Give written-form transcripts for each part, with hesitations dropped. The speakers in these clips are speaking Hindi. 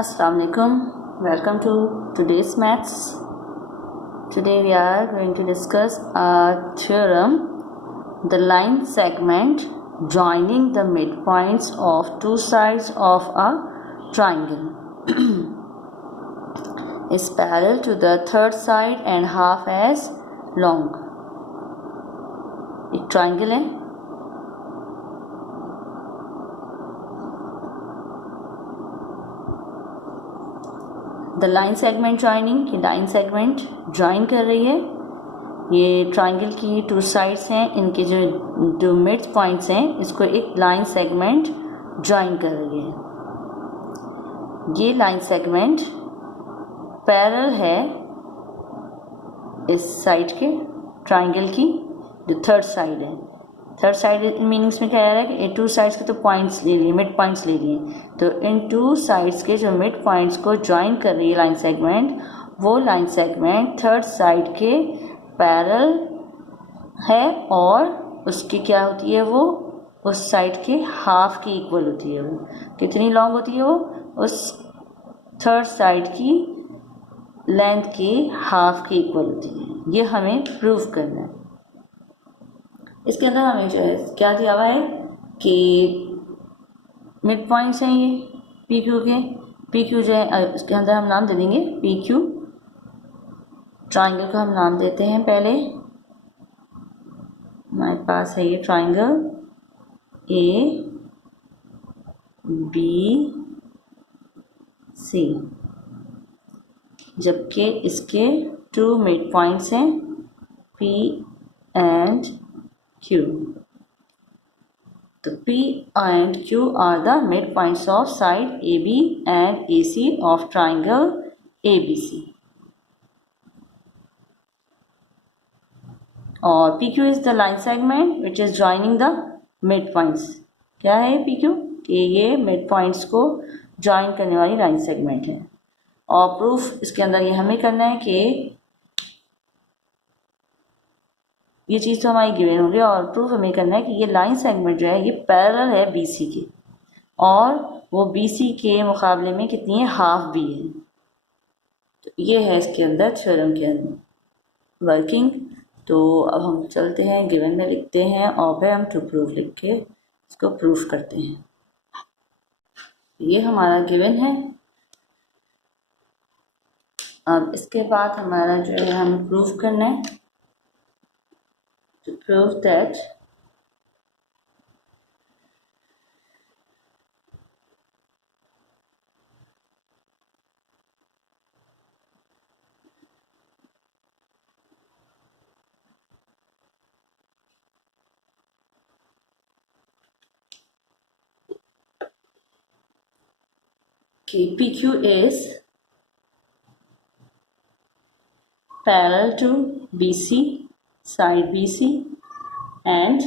Assalamu alaikum. Welcome to today's maths. Today we are going to discuss a theorem, the line segment joining the midpoints of two sides of a triangle is parallel to the third side and half as long. एक triangle है, द लाइन सेगमेंट जॉइनिंग, ये लाइन सेगमेंट ज्वाइन कर रही है। ये ट्राइंगल की टू साइड्स हैं, इनके जो मिड पॉइंट्स हैं इसको एक लाइन सेगमेंट ज्वाइन कर रही है। ये लाइन सेगमेंट पैरेलल है इस साइड के ट्राइंगल की जो थर्ड साइड है। थर्ड साइड इन मीनिंग्स में क्या आ रहा है कि टू साइड्स के तो पॉइंट्स ले लिए, मिड पॉइंट्स ले लिए, तो इन टू साइड्स के जो मिड पॉइंट्स को ज्वाइन कर रही है लाइन सेगमेंट, वो लाइन सेगमेंट थर्ड साइड के पैरेलल है और उसकी क्या होती है, वो उस साइड के हाफ की इक्वल होती है। वो कितनी लॉन्ग होती है, वो उस थर्ड साइड की लेंथ के हाफ की इक्वल होती है। ये हमें प्रूव करना है। इसके अंदर हमें जो है क्या दिया हुआ है कि मिड पॉइंट्स हैं ये पी क्यू के। पी क्यू जो है इसके अंदर हम नाम दे देंगे पी क्यू। ट्राइंगल का हम नाम देते हैं पहले। हमारे पास है ये ट्राइंगल ए बी सी, जबकि इसके टू मिड पॉइंट्स हैं P and Q. So P and Q are the midpoints of side AB and AC of triangle ABC. और PQ is the line segment which is joining the midpoints. क्या है PQ? कि ये midpoints को join करने वाली line segment है। और प्रूफ इसके अंदर ये हमें करना है कि ये चीज़ तो हमारी गिवन होगी, और प्रूफ हमें करना है कि ये लाइन सेगमेंट जो है ये पैरेलल है बीसी के, और वो बीसी के मुकाबले में कितनी है, हाफ भी है। तो ये है इसके अंदर थ्योरम के अंदर वर्किंग। तो अब हम चलते हैं, गिवन में लिखते हैं और फिर हम टू प्रूफ लिख के इसको प्रूफ करते हैं। ये हमारा गिवन है। अब इसके बाद हमारा जो है हमें प्रूफ करना है। To prove that PQ is parallel to BC, side BC, and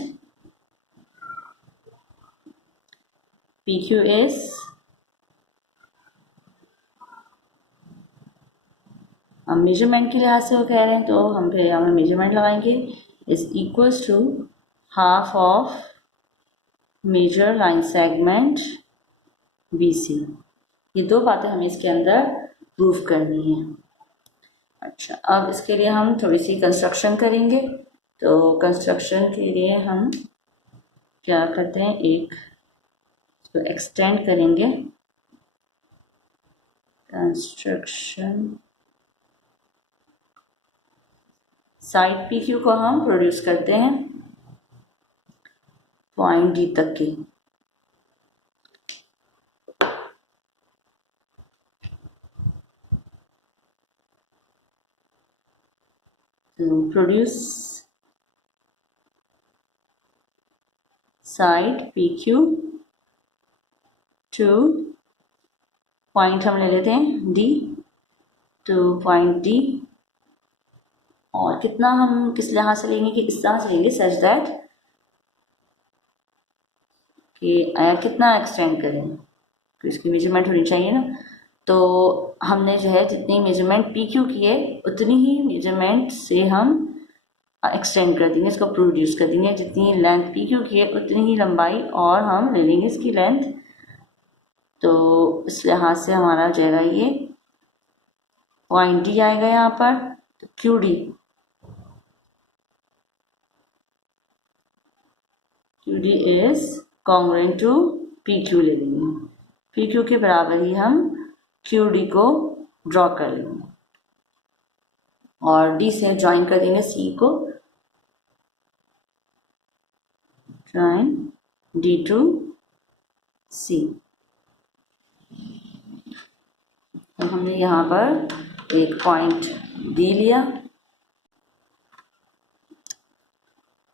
PQ is हम मेजरमेंट के लिहाज से वो कह रहे हैं, तो हम फिर यहाँ में मेजरमेंट लगाएंगे, is equals to half of major line segment BC। ये दो बातें हमें इसके अंदर प्रूफ करनी है। अच्छा, अब इसके लिए हम थोड़ी सी कंस्ट्रक्शन करेंगे। तो कंस्ट्रक्शन के लिए हम क्या करते हैं, एक इसको एक्सटेंड करेंगे। कंस्ट्रक्शन साइड पी क्यू को हम प्रोड्यूस करते हैं पॉइंट डी तक की। तो produce side P Q two point हम ले लेते हैं डी, टू पॉइंट डी। और कितना हम किस लिहाज से लेंगे कि इस तरह से लेंगे सच दैट कि कितना एक्सटेंड करें, तो इसकी मेजरमेंट होनी चाहिए ना। तो हमने जो है जितनी मेजरमेंट पी क्यू की है उतनी ही मेजरमेंट से हम एक्सटेंड कर देंगे, इसको प्रोड्यूस कर देंगे। जितनी लेंथ पी क्यू की है उतनी ही लंबाई और हम ले लेंगे इसकी लेंथ तो इस लिहाज से हमारा हो जाएगा ये पॉइंट डी आएगा यहाँ पर। तो Q D is congruent to P Q ले लेंगे। पी क्यू के बराबर ही हम क्यू डी को ड्रॉ कर लेंगे और डी से ज्वाइन कर देंगे सी को, ज्वाइन डी टू सी। तो हमने यहाँ पर एक पॉइंट डी लिया,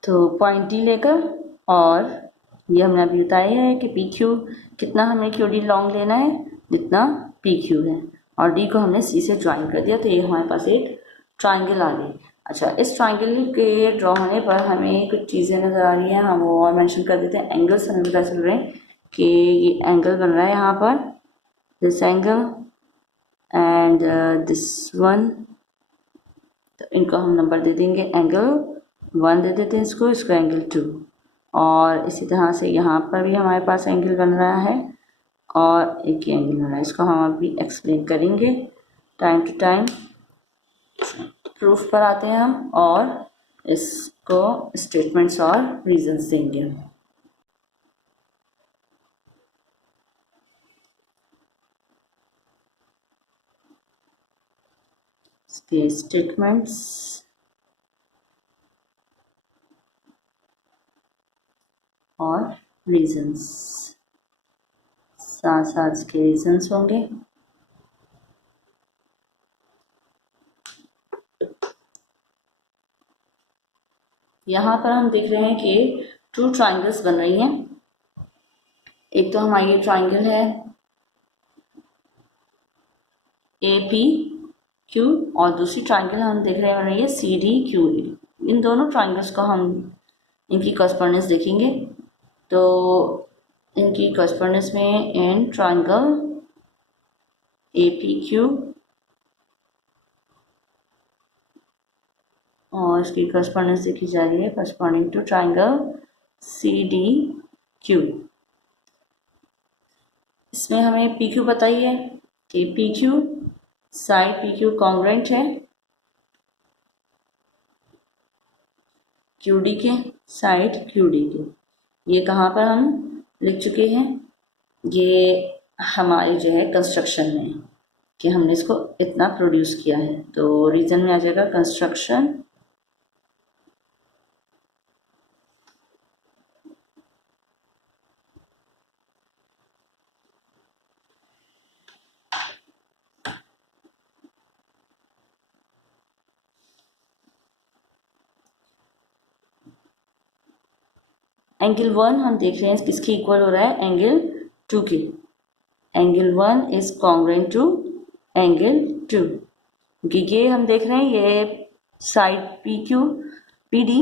तो पॉइंट डी लेकर, और ये हमने अभी बताया है कि पी क्यू कितना हमें क्यू डी लॉन्ग लेना है जितना पी क्यू है, और डी को हमने सी से ज्वाइन कर दिया। तो ये हमारे पास एक ट्राइंगल आ गई। अच्छा, इस ट्राइंगल के ड्रॉ होने पर हमें कुछ चीज़ें नज़र आ रही हैं, हम वो और मेंशन कर देते हैं। एंगल्स हमें पता चल रहे हैं कि ये एंगल बन रहा है यहाँ पर, this angle and this one. तो इनको हम नंबर दे देंगे, एंगल 1 दे देते हैं इसको एंगल 2। और इसी तरह से यहाँ पर भी हमारे पास एंगल बन रहा है और एक एंगल बन रहा है। इसको हम अभी एक्सप्लेन करेंगे टाइम टू टाइम। प्रूफ पर आते हैं हम और इसको स्टेटमेंट्स और रीजंस देंगे। इसके स्टेटमेंट्स और रीजंस, साथ साथ इसके रीजंस होंगे। यहाँ पर हम देख रहे हैं कि 2 ट्राइंगल्स बन रही हैं। एक तो हमारी ये ट्राइंगल है ए पी क्यू, और दूसरी ट्राइंगल हम देख रहे हैं बन रही है सी डी क्यू डी। इन दोनों ट्राइंगल्स को हम इनकी कॉरस्पॉन्डेंस देखेंगे। तो इनकी कॉरस्पॉन्डेंस में in triangle A P Q और इसकी कॉरस्पॉन्डेंस देखी जा रही है corresponding to triangle C D Q. इसमें हमें पी क्यू बताइए कि P Q side P Q congruent है क्यू डी के साइड क्यू डी के। ये कहाँ पर हम लिख चुके हैं, ये हमारे जो है कंस्ट्रक्शन में कि हमने इसको इतना प्रोड्यूस किया है। तो रीजन में आ जाएगा कंस्ट्रक्शन एंगल 1 हम देख रहे हैं किसके इक्वल हो रहा है, एंगल 2 के। Angle 1 is congruent to angle 2, क्योंकि ये हम देख रहे हैं ये side P Q P D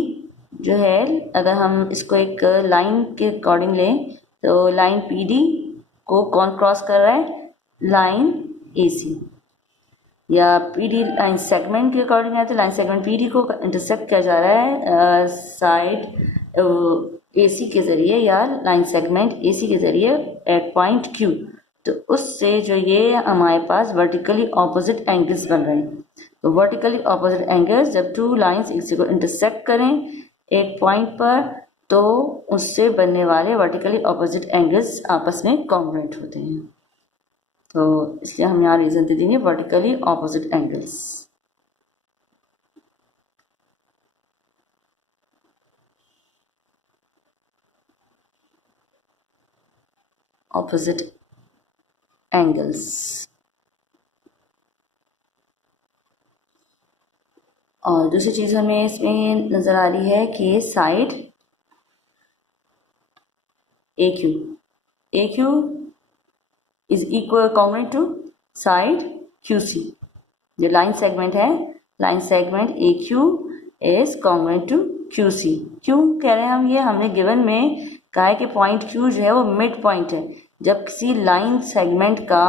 जो है, अगर हम इसको एक लाइन के अकॉर्डिंग लें तो लाइन पी डी को कौन क्रॉस कर रहा है, लाइन ए सी, या पी डी लाइन सेगमेंट के अकॉर्डिंग है तो लाइन सेगमेंट पी डी को इंटरसेक्ट किया जा रहा है साइड ए सी के ज़रिए या लाइन सेगमेंट ए सी के ज़रिए एट पॉइंट क्यू। तो उससे जो ये हमारे पास वर्टिकली ऑपोजिट एंगल्स बन रहे हैं। तो वर्टिकली ऑपोजिट एंगल्स जब 2 लाइंस एक दूसरे को इंटरसेक्ट करें एक पॉइंट पर, तो उससे बनने वाले वर्टिकली ऑपोजिट एंगल्स आपस में कॉन्ग्रुएंट होते हैं। तो इसलिए हम यहाँ रीज़न दे देंगे vertically opposite angles. Opposite angles. और दूसरी चीज़ हमें इसमें नज़र आ रही है कि side A Q is equal congruent to side Q C. जो लाइन सेगमेंट है, line segment A Q is congruent to Q C. क्यों कह रहे हैं हम ये, हमने गिवन में कहा है कि पॉइंट क्यू जो है वो मिड पॉइंट है। जब किसी लाइन सेगमेंट का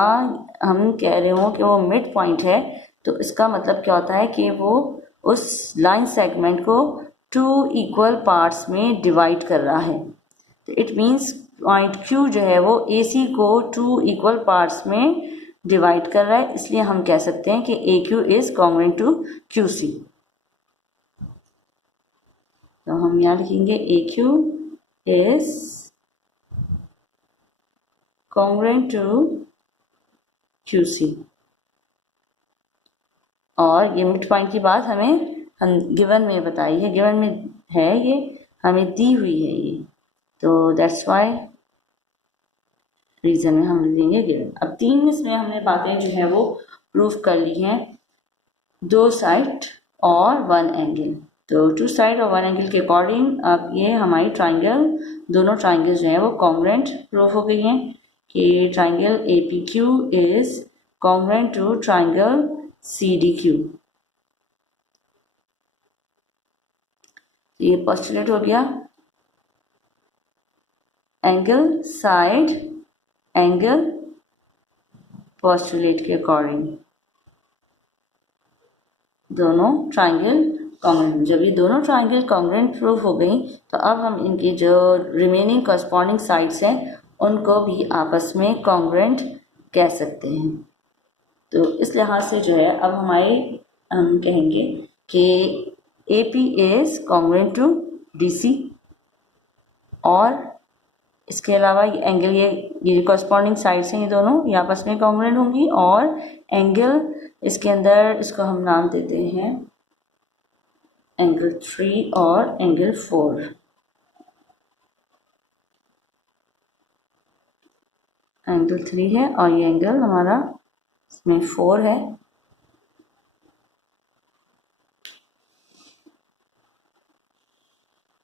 हम कह रहे हो कि वो मिड पॉइंट है, तो इसका मतलब क्या होता है कि वो उस लाइन सेगमेंट को 2 इक्वल पार्ट्स में डिवाइड कर रहा है। तो इट मीन्स पॉइंट Q जो है वो AC को 2 इक्वल पार्ट्स में डिवाइड कर रहा है, इसलिए हम कह सकते हैं कि AQ is congruent to QC। तो हम यहाँ लिखेंगे AQ is congruent to QC। और ये मिड पॉइंट की बात हम गिवन में बताई है, गिवन में है, ये हमें दी हुई है ये, तो दैट्स वाई रीजन में हम देंगे गिवन। अब 3 इसमें हमने बातें जो है वो प्रूफ कर ली हैं, 2 साइड और 1 एंगल। तो 2 साइड और 1 एंगल के अकॉर्डिंग अब ये हमारी ट्राइंगल, दोनों ट्राइंगल जो है वो कॉन्ग्रुएंट प्रूफ हो गई हैं कि triangle APQ is congruent to triangle CDQ। ये पोस्टुलेट हो गया, एंगल साइड एंगल पोस्टुलेट के अकॉर्डिंग दोनों ट्राइंगल कॉन्ग्रुएंट। जब ये दोनों ट्राइंगल कॉन्ग्रुएंट प्रूफ हो गई तो अब हम इनकी जो रिमेनिंग कॉरस्पॉन्डिंग साइड्स हैं उनको भी आपस में कॉन्ग्रुएंट कह सकते हैं। तो इस लिहाज से जो है अब हम कहेंगे कि AP is congruent to DC, और इसके अलावा ये एंगल, ये कॉरस्पॉन्डिंग साइड्स हैं, ये दोनों ये आपस में कॉन्ग्रुएंट होंगी। और एंगल इसके अंदर, इसको हम नाम देते हैं एंगल 3 और एंगल 4। एंगल 3 है और ये एंगल हमारा इसमें 4 है।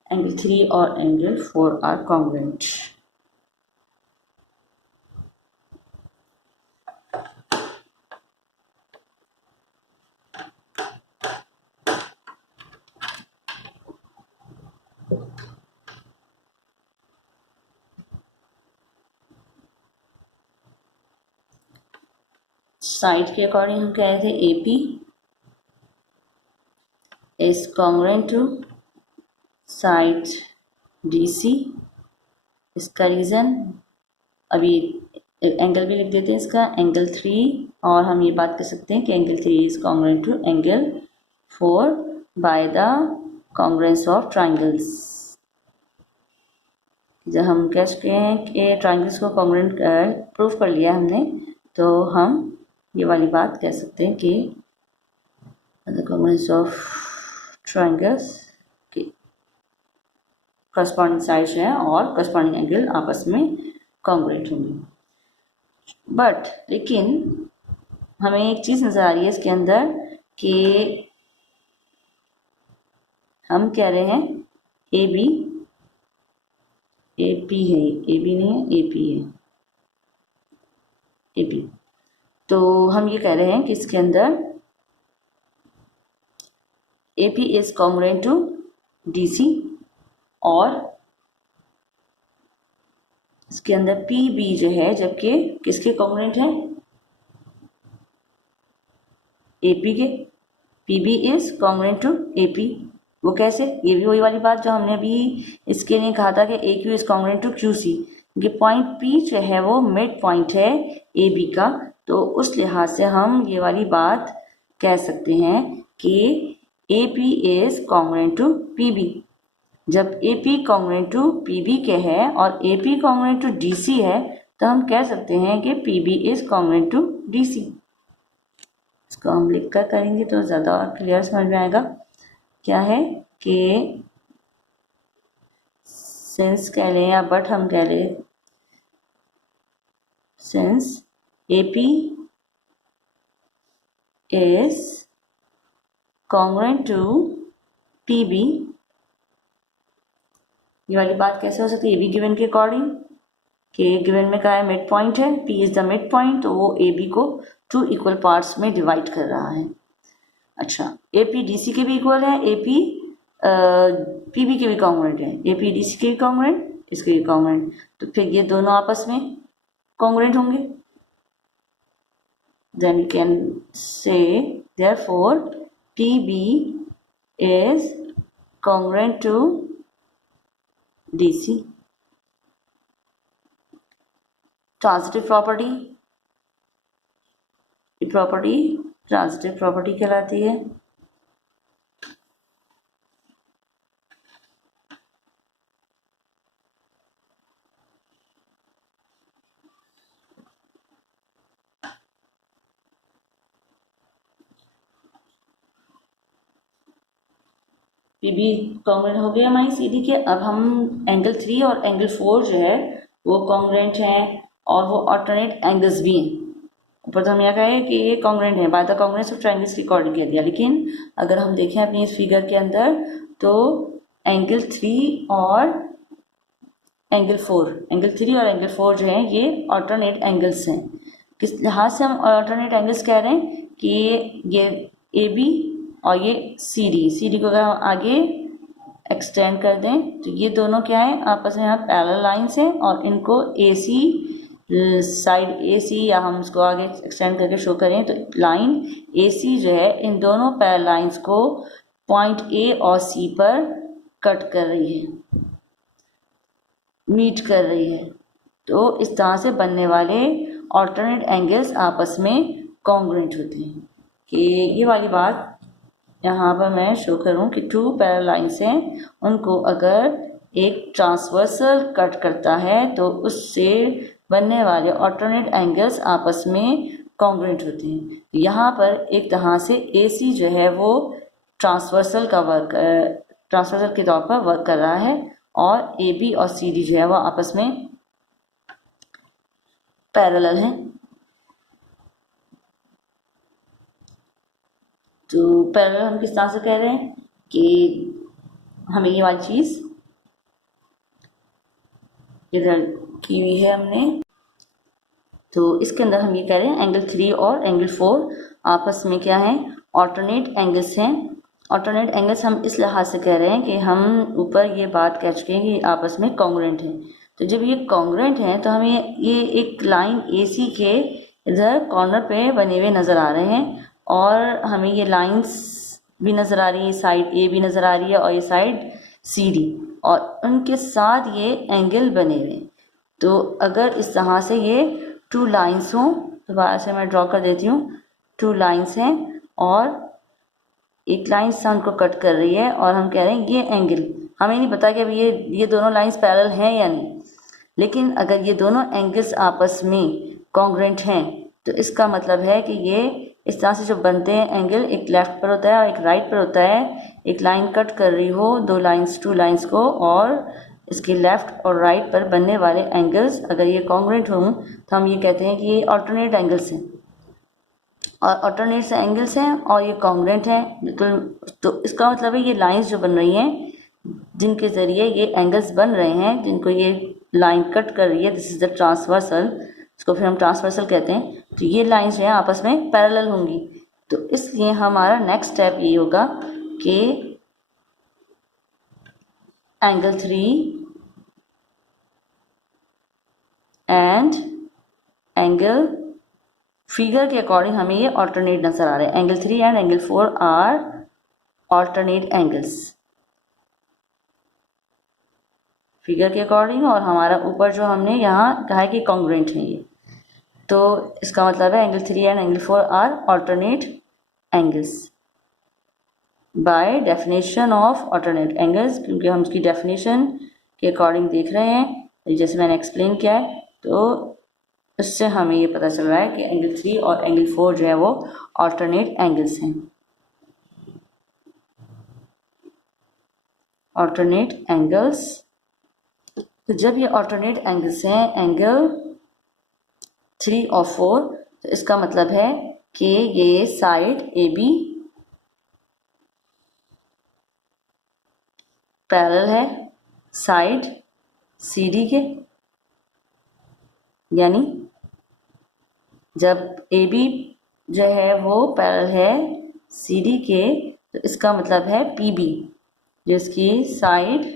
एंगल 3 और एंगल 4 आर कॉन्ग्रुएंट। साइड के अकॉर्डिंग हम कह रहे थे AP is congruent to side DC। इसका रीज़न अभी एंगल भी लिख देते हैं, इसका एंगल 3, और हम ये बात कर सकते हैं कि angle 3 is congruent to angle 4 by the congruence of triangles. जब हम कह चुके हैं कि ट्राइंगल्स को कॉन्ग्रुएंट प्रूफ कर लिया हमने, तो हम ये वाली बात कह सकते हैं कि द कॉन्ग्रुएंस ऑफ ट्राइंगल्स की कॉरस्पॉन्डिंग साइड्स हैं और कॉरस्पॉन्डिंग एंगल आपस में कॉन्ग्रुएंट होंगे। बट लेकिन हमें एक चीज़ नज़र आ रही है इसके अंदर कि हम कह रहे हैं AB, AP है, AB नहीं है, AP है, AP। तो हम ये कह रहे हैं कि इसके अंदर AP is congruent to DC, और इसके अंदर PB जो है, जबकि किसके कॉन्ग्रुएंट है, AP के। PB is congruent to AP। वो कैसे? ये भी वही वाली बात जो हमने अभी इसके लिए कहा था कि AQ is congruent to QC। ये पॉइंट P जो है वो मिड पॉइंट है AB का, तो उस लिहाज से हम ये वाली बात कह सकते हैं कि AP is congruent to PB। जब AP कॉन्ग्रुएंट टू PB के है और AP कॉन्ग्रुएंट टू DC है, तो हम कह सकते हैं कि PB is congruent to DC। इसको हम लिख कर करेंगे तो ज़्यादा क्लियर समझ में आएगा। क्या है कि सिंस कह लें या बट हम कह लें, since AP is congruent to PB, ये वाली बात कैसे हो सकती है? AB गिवन के अकॉर्डिंग, कि गिवन में कहा है मिड पॉइंट है, P is the mid point, तो वो AB को 2 इक्वल पार्ट्स में डिवाइड कर रहा है। अच्छा, AP DC के भी इक्वल है, AP PB के भी कॉन्ग्रुएंट है, AP DC के भी कॉन्ग्रुएंट, इसके भी कॉन्ग्रुएंट, तो फिर ये दोनों आपस में कॉन्ग्रुएंट होंगे। Then you can say therefore PB is congruent to DC। Transitive property, ये प्रॉपर्टी ट्रांजिटिव प्रॉपर्टी कहलाती है। पीबी कॉन्ग्रेंट हो गया हमारी सीडी के। अब हम एंगल 3 और एंगल 4 जो है वो कॉन्ग्रेंट हैं और वो ऑल्टरनेट एंगल्स भी हैं। ऊपर तो हम यह कहे कि ये कॉन्ग्रेंट है, by the congruence of triangles की अकॉर्डिंग कह दिया। लेकिन अगर हम देखें अपनी इस फिगर के अंदर तो एंगल 3 और एंगल 4 जो है ये ऑल्टरनेट एंगल्स हैं। किस लिहाज से हम ऑल्टरनेट एंगल्स कह रहे हैं कि ये ए बी और ये सी डी को अगर हम आगे एक्सटेंड कर दें तो ये दोनों क्या है, आपस में यहाँ पैरेलल लाइंस हैं और इनको ए सी साइड ए सी, या हम इसको आगे एक्सटेंड करके शो करें तो लाइन ए सी जो है इन दोनों पैरेलल लाइंस को पॉइंट ए और सी पर कट कर रही है, मीट कर रही है। तो इस तरह से बनने वाले ऑल्टरनेट एंगल्स आपस में कॉन्ग्रुएंट होते हैं। कि ये वाली बात यहाँ पर मैं शो करूँ कि टू पैरेलल लाइंस हैं, उनको अगर एक ट्रांसवर्सल कट करता है तो उससे बनने वाले ऑल्टरनेट एंगल्स आपस में कॉन्ग्रुएंट होते हैं। यहाँ पर एक तरह से ए सी जो है वो ट्रांसवर्सल के तौर पर वर्क कर रहा है और ए बी और सी डी जो है वो आपस में पैरेलल हैं। तो पैरेलल हम किस तरह से कह रहे हैं कि हमें ये वाली चीज़ इधर की हुई है हमने, तो इसके अंदर हम ये कह रहे हैं एंगल 3 और एंगल 4 आपस में क्या है, ऑल्टरनेट एंगल्स हैं। ऑल्टरनेट एंगल्स हम इस लिहाज से कह रहे हैं कि हम ऊपर ये बात कह चुके हैं कि आपस में कॉन्ग्रुएंट हैं। तो जब ये कॉन्ग्रुएंट हैं तो हमें ये एक लाइन ए सी के इधर कॉर्नर पे बने हुए नज़र आ रहे हैं और हमें ये लाइंस भी नज़र आ रही है, साइड ए भी नज़र आ रही है और ये साइड सी डी, और उनके साथ ये एंगल बने हुए। तो अगर इस तरह से ये टू लाइंस हों, दोबारा से मैं ड्रॉ कर देती हूँ, टू लाइंस हैं और एक लाइन से उनको कट कर रही है और हम कह रहे हैं ये एंगल, हमें नहीं पता कि अभी ये दोनों लाइंस पैरेलल हैं या नहीं, लेकिन अगर ये दोनों एंगल्स आपस में कॉन्ग्रुएंट हैं तो इसका मतलब है कि ये इस तरह से जो बनते हैं एंगल, एक लेफ्ट पर होता है और एक राइट पर होता है। एक लाइन कट कर रही हो टू लाइंस को और इसके लेफ्ट और राइट पर बनने वाले एंगल्स अगर ये कॉन्ग्रुएंट हों तो हम ये कहते हैं कि ये ऑल्टरनेट एंगल्स हैं और ऑल्टरनेट से एंगल्स हैं और ये कॉन्ग्रुएंट हैं बिल्कुल। तो इसका मतलब है ये लाइंस जो बन रही हैं जिनके ज़रिए ये एंगल्स बन रहे हैं, जिनको ये लाइन कट कर रही है, दिस इज़ द ट्रांसवर्सल, इसको फिर हम ट्रांसवर्सल कहते हैं। तो ये लाइंस जो है आपस में पैरेलल होंगी। तो इसलिए हमारा नेक्स्ट स्टेप ये होगा कि एंगल 3 एंड एंगल, फिगर के अकॉर्डिंग हमें ये ऑल्टरनेट नज़र आ रहे हैं। Angle 3 and angle 4 are alternate angles figure के अकॉर्डिंग, और हमारा ऊपर जो हमने यहाँ कहा है कि कॉन्ग्रुएंट है ये, तो इसका मतलब है angle 3 and angle 4 are alternate angles by definition of alternate angles, क्योंकि हम इसकी डेफिनेशन के अकॉर्डिंग देख रहे हैं जैसे मैंने एक्सप्लेन किया है। तो इससे हमें ये पता चल रहा है कि एंगल 3 और एंगल 4 जो है वो ऑल्टरनेट एंगल्स हैं, ऑल्टरनेट एंगल्स। तो जब ये ऑल्टरनेट एंगल्स हैं एंगल 3 और 4, तो इसका मतलब है कि ये साइड ए बी पैरेलल है साइड सी डी के, यानी जब ए बी जो है वो पैरेलल है सी डी के तो इसका मतलब है पी बी जिसकी साइड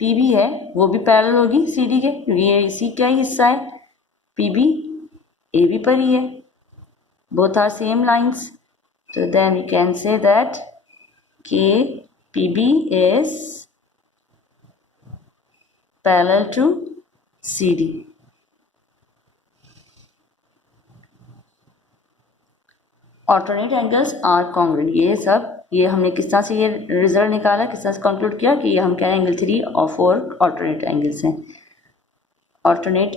पी बी है वो भी पैरेलल होगी सी डी के, क्योंकि ये इसी का ही हिस्सा है, पी बी ए बी पर ही है, बोथ आर सेम लाइन्स। तो then we can say that K P B is parallel to C D. Alternate angles are congruent. ये हमने किस तरह से ये रिजल्ट निकाला, किस तरह से कंक्लूड किया कि ये हम कह रहे हैं एंगल 3 और 4 ऑल्टरनेट एंगल्स हैं। ऑल्टरनेट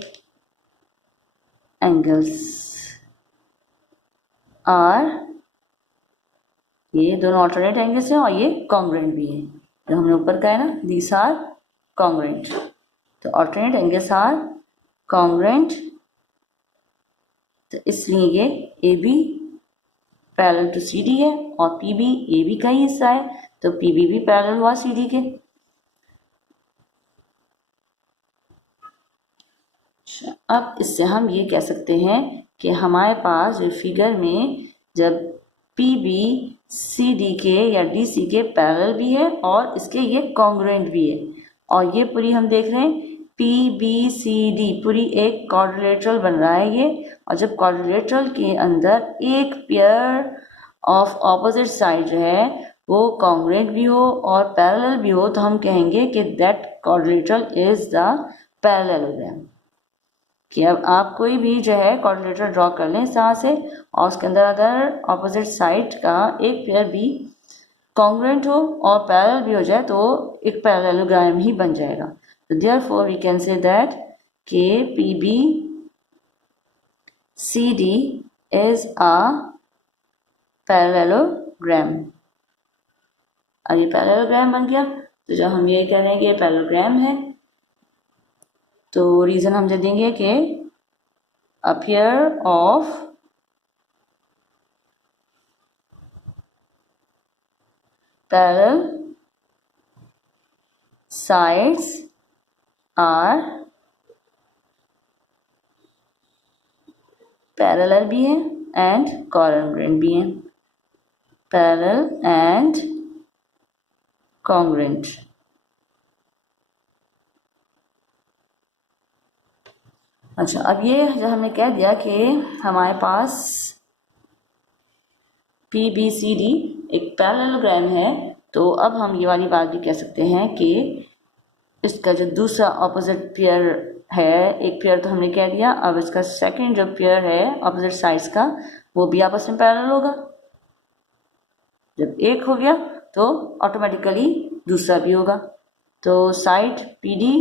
एंगल्स आर, ये दोनों ऑल्टरनेट एंगल्स हैं और ये कॉन्ग्रुएंट भी है। तो हमने ऊपर कहा है ना, दीस आर कॉन्ग्रुएंट। तो ऑल्टरनेट एंगल्स आर कॉन्ग्रुएंट, तो इसलिए ये A B parallel to C D है और पी बी ए बी का ही हिस्सा है, तो पी बी भी पैरेलल हुआ सी डी के। अब इससे हम ये कह सकते हैं कि हमारे पास जो फिगर में जब पी बी सी डी के या डी सी के पैरेलल भी है और इसके ये कॉन्ग्रुएंट भी है, और ये पूरी हम देख रहे हैं पी बी सी डी पूरी एक क्वाड्रिलेटरल बन रहा है ये। और जब क्वाड्रिलेटरल के अंदर एक पेयर ऑफ ऑपोजिट साइड जो है वो कॉन्ग्रुएंट भी हो और पैरेलल भी हो, तो हम कहेंगे कि that quadrilateral is the parallelogram. कि अब आप कोई भी जो है क्वाड्रिलेटरल ड्रॉ कर लें इस तरह से, और उसके अंदर अगर ऑपोजिट साइड का एक पेयर भी कॉन्ग्रुएंट हो और पैरेलल भी हो जाए तो एक पैरेललोग्राम ही बन जाएगा। So therefore we can say that KPB CD is a parallelogram। अब ये पैरेललोग्राम बन गया, तो जब हम ये कह रहे हैं कि ये पैरेललोग्राम है तो रीजन हम दे देंगे कि a pair of parallel sides are parallel भी है एंड कॉन्ग्रुएंट भी है। Parallel and congruent. अच्छा, अब ये जब हमने कह दिया कि हमारे पास पी बी सी डी एक पैरेललोग्राम है, तो अब हम ये वाली बात भी कह सकते हैं कि इसका जो दूसरा ऑपोजिट पेयर है, एक पेयर तो हमने कह दिया, अब इसका सेकंड जो पेयर है ऑपोजिट साइड्स का वो भी आपस में पैरेलल होगा। जब एक हो गया तो ऑटोमेटिकली दूसरा भी होगा, तो साइड पी डी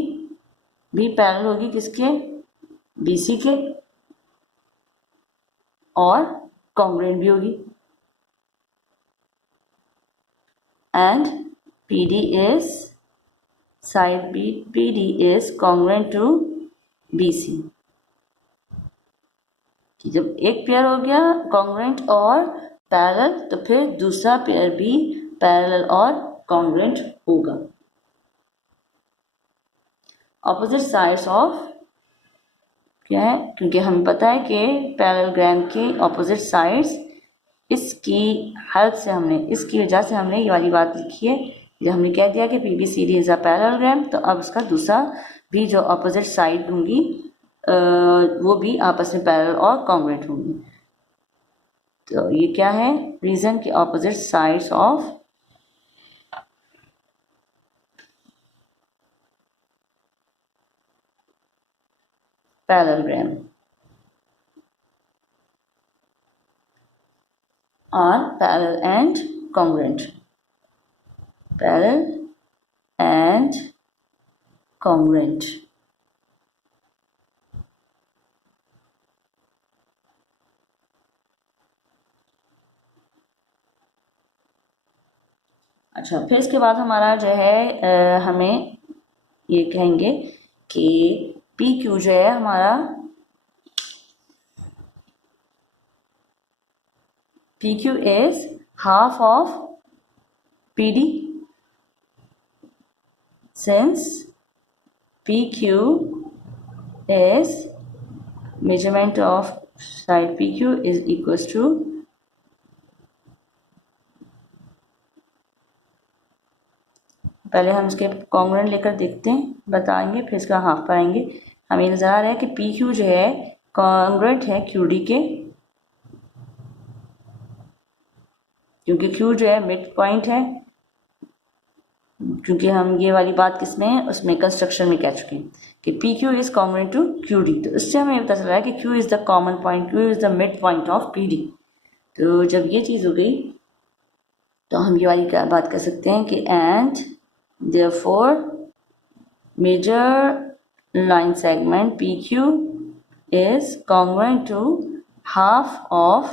भी पैरेलल होगी किसके, बी सी के, और कॉन्ग्रुएंट भी होगी। And P D is side P D is congruent to B C. जब एक पेयर हो गया कॉन्ग्रुएंट और पैरेलल, तो फिर दूसरा पेयर भी पैरेलल और कॉन्ग्रुएंट होगा। ऑपोजिट साइड्स ऑफ क्या है, क्योंकि हमें पता है कि पैरेललोग्राम के ऑपोजिट साइड्स, इसकी हेल्प से हमने, इसकी वजह से हमने ये वाली बात लिखी है। जब हमने कह दिया कि P B C D is a parallelogram, तो अब उसका दूसरा भी जो ऑपोजिट साइड होंगी वो भी आपस में पैरेलल और कॉन्ग्रुएंट होंगी। तो ये क्या है रीजन कि opposite sides of parallelogram are parallel and congruent। Parallel and congruent। अच्छा, फिर इसके बाद हमारा जो है हमें ये कहेंगे कि पी क्यू जो है हमारा, PQ is half of PD, since PQ is measurement of side PQ is equals to पहले हम इसके कॉन्ग्रुएंट लेकर देखते हैं, बताएंगे, फिर इसका हाफ पाएंगे। हमें नजर आ रहा है कि PQ जो है कॉन्ग्रुएंट है QD के, क्योंकि Q जो है मिड पॉइंट है क्योंकि हम ये वाली बात किसमें उसमें कंस्ट्रक्शन में कह चुके हैं कि P Q is common to Q D. तो इससे हमें पता चल रहा है कि Q is the common point, Q is the mid point of P D. तो जब ये चीज़ हो गई तो हम ये वाली बात कर सकते हैं कि and therefore measure line segment PQ is congruent to half of